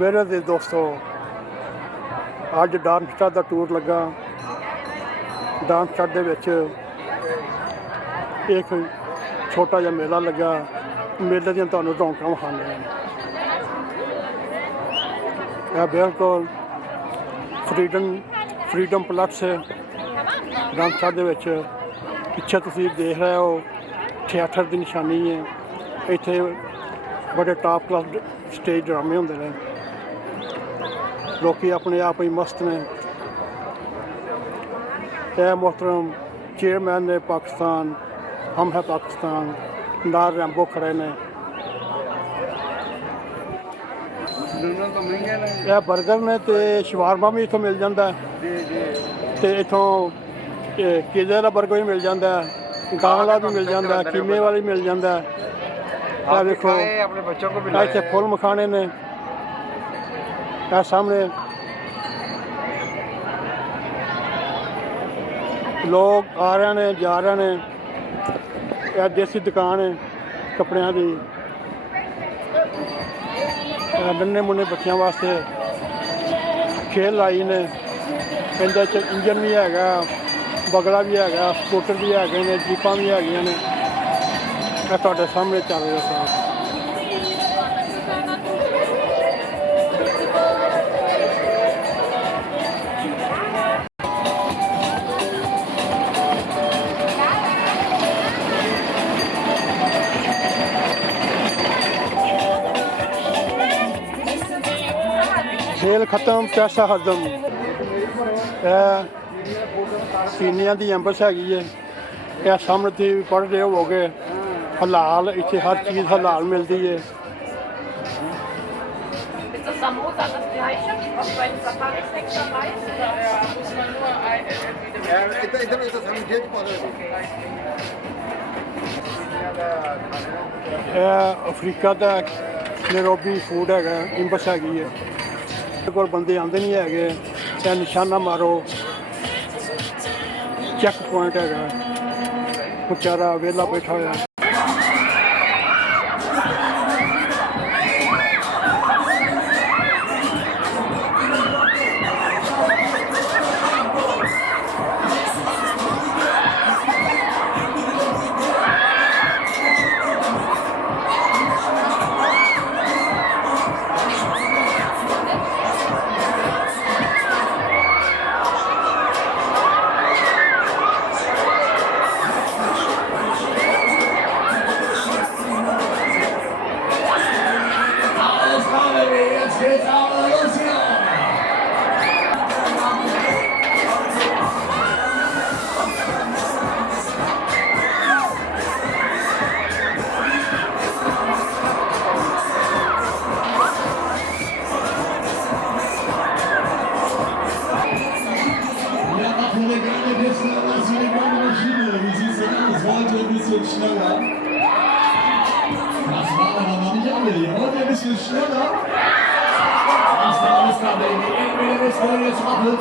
ਮੇਰੇ ਦੇ ਦੋਸਤੋ ਅੱਜ ਡਾਰਮਸਟਾਡ ਦਾ ਟੂਰ ਲੱਗਾ। ਡਾਰਮਸਟਾਡ ਦੇ ਵਿੱਚ ਇੱਕ ਛੋਟਾ ਜਿਹਾ ਮੇਲਾ ਲੱਗਾ। ਮੇਲੇ ਦੀਆਂ ਤੁਹਾਨੂੰ ਰੌਣਕਾਂ ਵਿਖਾਉਂਦੇ ਹਾਂ। ਇਹ ਬਿਲਕੁਲ ਫਰੀडम ਪਲੱਸ ਡਾਰਮਸਟਾਡ ਦੇ ਵਿੱਚ ਪਿੱਛੇ ਤੁਸੀਂ ਦੇਖ ਰਹੇ ਹੋ ਥੀਏਟਰ ਦੀ ਨਿਸ਼ਾਨੀ ਹੈ। ਇੱਥੇ बड़े टॉप क्लास स्टेज ड्रामे होंगे ने। लोग अपने आप ही मस्त ने। यह मोहतरम चेयरमैन ने पाकिस्तान, हम है पाकिस्तान नाल रैम्बो खड़े ने। यह बर्गर ने तो शवारमा भी इतों मिल जाता है तो इतों केले का बर्गर भी मिल जाता है, गां वाला भी मिल जाता है, कीमे वाला भी मिल जाता है। देखो अपने बच्चों को भी इतने फुल मखाने ने। सामने लोग आ रहे हैं जा रहे हैं। यह देसी दुकान है कपड़िया की। नन्हे मुन्ने बच्चों वास्ते खेल लाई ने। इनके इंजन भी है, बगला भी है, स्कूटर भी है, जीपां भी है ने। ਤੁਹਾਡੇ ਸਾਹਮਣੇ ਚੱਲ ਰਿਹਾ ਸਾਹ। खेल खत्म पैसा हजम। सीनिया की एम्बस हैगी है। यह सामने तुसीं पढ़ रहे होवोगे हलाल। इतने हर चीज़ हलाल मिलती है। अफ्रीका का नैरोबी फूड है, एम्बस हैगी है। कोल बंदे आते नहीं है। चाहे निशाना मारो, चैक पॉइंट है। बेचारा वेला बैठा होया। Schneller. Das war aber noch nicht alle. Wollt ihr ein bisschen schneller? Das war alles klar, Baby. Entweder ist heute jetzt macht es,